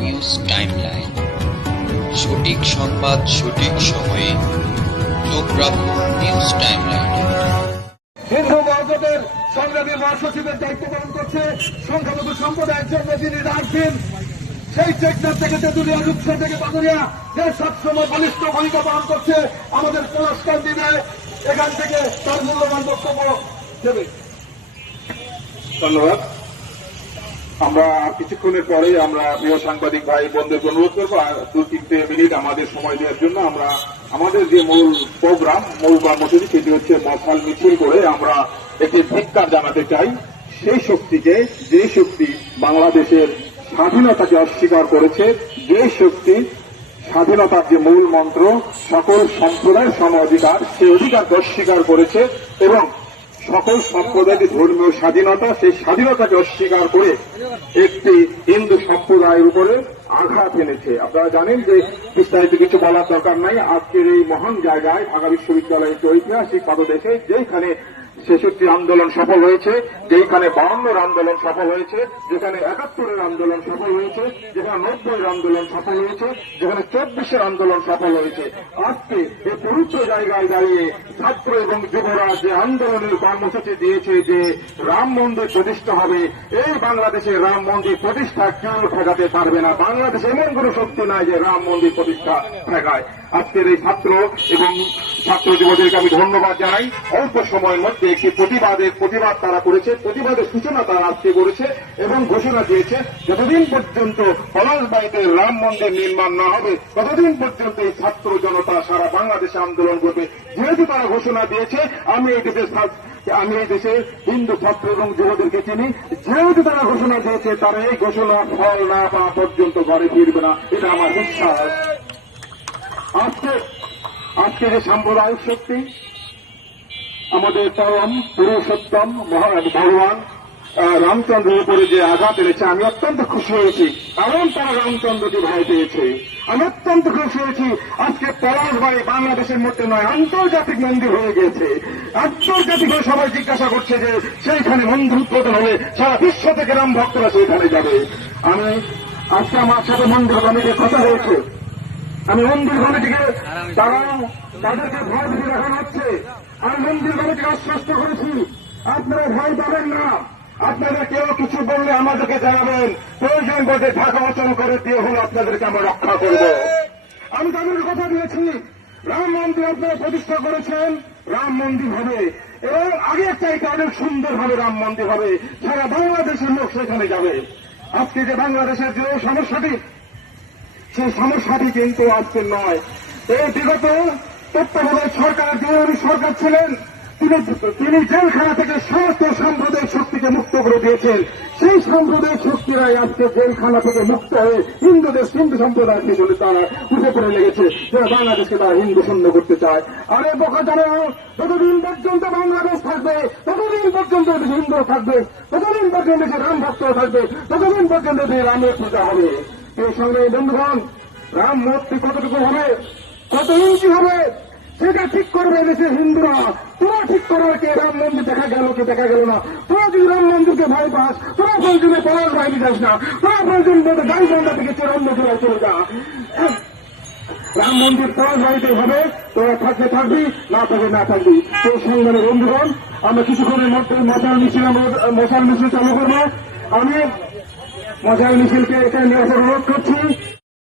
News timeline, সঠিক সংবাদ সঠিক সময়ে। চোখ রাখুন নিউজ টাইমলাইন। হিন্দু মহাজোটের সংগ্রামী মহাসচিবের দায়িত্ব পালন করছে সংখ্যালঘু সম্প্রদায়ের জন্য যিনি রাখবেন সেই টেকনাফ থেকে তেঁতুলিয়া, রূপসা থেকে বাদুরিয়া, যে সবসময় বলিষ্ঠ ভূমিকা পালন করছে আমাদের পুরস্কার দিবে, এখান থেকে তার মূল্যবান বক্তব্য দেবে। ধন্যবাদ। আমরা কিছুক্ষণের পরেই আমরা প্রিয় সাংবাদিক ভাই বোনদেরকে অনুরোধ করবো 2-3 মিনিট আমাদের সময় দেওয়ার জন্য। আমরা আমাদের যে মূল প্রোগ্রাম, মূল কর্মসূচি, সেটি হচ্ছে মশাল মিছিল করে আমরা একটি ধিক্কার জানাতে চাই সেই শক্তিকে, যে শক্তি বাংলাদেশের স্বাধীনতাকে অস্বীকার করেছে, যে শক্তি স্বাধীনতার যে মূল মন্ত্র সকল সম্প্রদায়ের সম অধিকার, সেই অধিকারকে অস্বীকার করেছে এবং সকল সম্প্রদায়ের ধর্মীয় স্বাধীনতা, সেই স্বাধীনতাকে অস্বীকার করে একটি হিন্দু সম্প্রদায়ের উপরে আঘাত এনেছে। আপনারা জানেন যে বিস্তারিত কিছু বলার দরকার নাই। আজকের এই মহান জায়গায় ঢাকা বিশ্ববিদ্যালয়ের একটি ঐতিহাসিক পাদদেশে যেখানে 66 আন্দোলন সফল হয়েছে, যেখানে 52 আন্দোলন সফল হয়েছে, যেখানে 71 আন্দোলন সফল হয়েছে, যেখানে 90 আন্দোলন সফল হয়েছে, যেখানে 24 আন্দোলন সফল হয়েছে, আজকে এই পবিত্র জায়গায় দাঁড়িয়ে ছাত্র এবং যুবরা যে আন্দোলনের কর্মসূচি দিয়েছে যে রাম মন্দির প্রতিষ্ঠা হবে, এই বাংলাদেশে রাম মন্দির প্রতিষ্ঠা কেউ ঠেকাতে পারবে না। বাংলাদেশে এমন কোন শক্তি নাই যে রাম মন্দির প্রতিষ্ঠা ঠেকায়। আজকের এই ছাত্র এবং ছাত্র যুবদেরকে আমি ধন্যবাদ জানাই। অল্প সময়ের মধ্যে একটি প্রতিবাদ তারা করেছে, প্রতিবাদের সূচনা তারা আজকে করেছে এবং ঘোষণা দিয়েছে যতদিন পর্যন্ত পলাশবাড়ীতে রাম মন্দির নির্মাণ না হবে ততদিন পর্যন্ত এই ছাত্র জনতা সারা বাংলাদেশে আন্দোলন করবে। যেহেতু তারা ঘোষণা দিয়েছে, আমি এই দেশের হিন্দু ছাত্র এবং যুবদেরকে চিনি, যেহেতু তারা ঘোষণা দিয়েছে তারা এই ঘোষণা ফল না পাওয়া পর্যন্ত ঘরে ফিরবে না, এটা আমার বিশ্বাস। আজকে যে সাম্প্রদায়িক শক্তি আমাদের পরম পুরুষোত্তম ভগবান রামচন্দ্রের উপরে যে আঘাত এনেছে, আমি অত্যন্ত খুশি হয়েছি, কারণ তারা রামচন্দ্রকে ভয় পেয়েছে। আমি অত্যন্ত খুশি হয়েছি আজকে পলাশবাড়ী বাংলাদেশের মধ্যে নয়, আন্তর্জাতিক মন্দির হয়ে গেছে। আন্তর্জাতিক সবাই জিজ্ঞাসা করছে যে সেইখানে মন্দির উদ্বোধন হলে সারা বিশ্ব থেকে রাম ভক্তরা সেইখানে যাবে। আমি আজকে আমার সাথে মন্দির কমিটির কথা হয়েছে, আমি মন্দির কমিটিকে তাদেরকে ভয় ভীতি দেখানো হচ্ছে। আমি মন্দির কমিটিকে আশ্বস্ত করেছি আপনারা ভয় পাবেন না, আপনারা কেউ কিছু বললে আমাদেরকে জানাবেন, প্রয়োজন বোধে ঢাকা অচল করে দিয়ে হলে আপনাদেরকে আমরা রক্ষা করব। আমি তাদের কথা দিয়েছি, রাম মন্দির আপনারা প্রতিষ্ঠা করেছেন, রাম মন্দির হবে এবং আগের চাইতে অনেক সুন্দরভাবে রাম মন্দির হবে, সারা বাংলাদেশের লোক সেখানে যাবে। আজকে যে বাংলাদেশের যে সমস্যাটি, সেই সমস্যাটি কিন্তু আজকে নয়। এই বিগত তত্ত্বাবধায়ক সরকার, যে সরকার ছিলেন, তিনি জেলখানা থেকে সমস্ত সাম্প্রদায়িক শক্তিকে মুক্ত করে দিয়েছেন। সেই সাম্প্রদায়িক শক্তিরাই আজকে জেলখানা থেকে মুক্ত হয়ে হিন্দু সম্প্রদায়ের পিছনে তারা উঠে পড়ে লেগেছে, যারা বাংলাদেশকে তারা হিন্দু শূন্য করতে চায়। আরে বোকা জানো, যতদিন পর্যন্ত বাংলাদেশ থাকবে, ততদিন পর্যন্ত হিন্দু থাকবে, ততদিন পর্যন্ত রাম ভক্ত থাকবে, ততদিন পর্যন্ত রামের পূজা হবে। এই সঙ্গে বন্ধুগণ, রাম মূর্তি কতটুকু হবে, কত ইঞ্চি হবে, সেটা ঠিক করবে দেশের হিন্দুরা। তোরা ঠিক করার কে? রাম মন্দির দেখা গেল কি দেখা গেল না? তোরা যদি রাম মন্দিরকে ভয় পাস, তোরা প্রয়োজনে পলাশ বাইরে যাস না, তোরা প্রয়োজন বলতে গাইবান্ধা থেকে অন্য জেলায় চলে যা। রাম মন্দির পলাশ বাড়িতে হবে, তোরা থাকবে থাকবি, না থাকবে না থাকবি। সেই সংগ্রামে বন্ধুগণ, আমরা কিছুক্ষণের মধ্যে মশাল মিছিল চালু করবো। আমি মশাল মিছিলকে এখানে নিয়ে আসার অনুরোধ করছি।